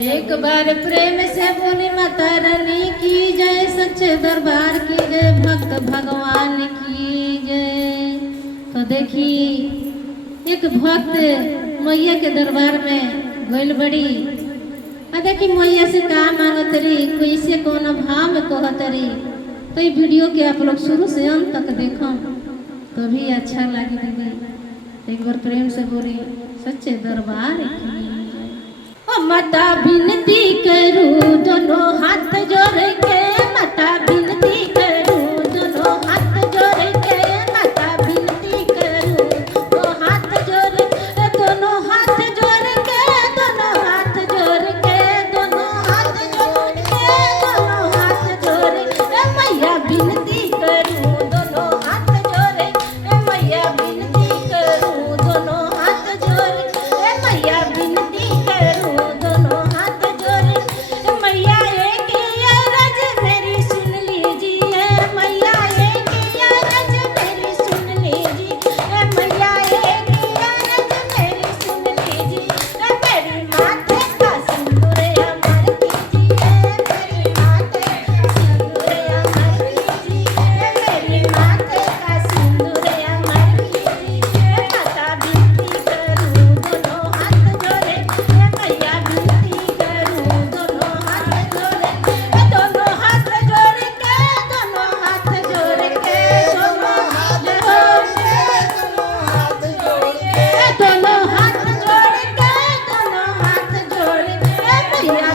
एक बार प्रेम से बोली माता रानी की जय, सच्चे दरबार की जय, भक्त भगवान की जय। तो देखी एक भक्त मैया के दरबार में गइल बड़ी आ देखी मैया से का मांगत रही, कैसे कौन भाव में कहत रही। तो ये वीडियो के आप लोग शुरू से अंत तक देखो तो भी अच्छा लगे। दीदी एक बार प्रेम से बोली सच्चे दरबार की माता विनती करूं दोनों हाथ जोड़ के, माता विनती करूं दोनों हाथ जोड़ के, माता विनती करूं दो हाथ जोड़ के, दोनों हाथ जोड़ के, दोनों हाथ जोड़ के, दोनों हाथ जोड़ के, दोनों हाथ जोड़ के मैया विनती करूं दोनों हाथ जोड़ के, मैया विनती करूं दोनों हाथ जोड़ के, मैया विनती करूं दोनों हाथ जोड़ के, मैया एक अरज मेरी सुन लीजिए, मैया एक अरज मेरी सुन लीजिए, मैया एक अरज मेरी सुन लीजिए, मेरी माथे का सिंदूर अमर कीजिए, मेरी माथे का सिंदूर अमर कीजिए, मेरी माथे का सिंदूर अमर कीजिए, माता विनती करूं दोनों हाथ जोड़े, मैया विनती करूं दोनों हाथ जोड़े, दोनों हाथ जोड़ के, दोनों हाथ जोड़ के, दोनों हाथ जोड़ के, दोनों हाथ जोड़ के, दोनों हाथ जोड़ के, मैया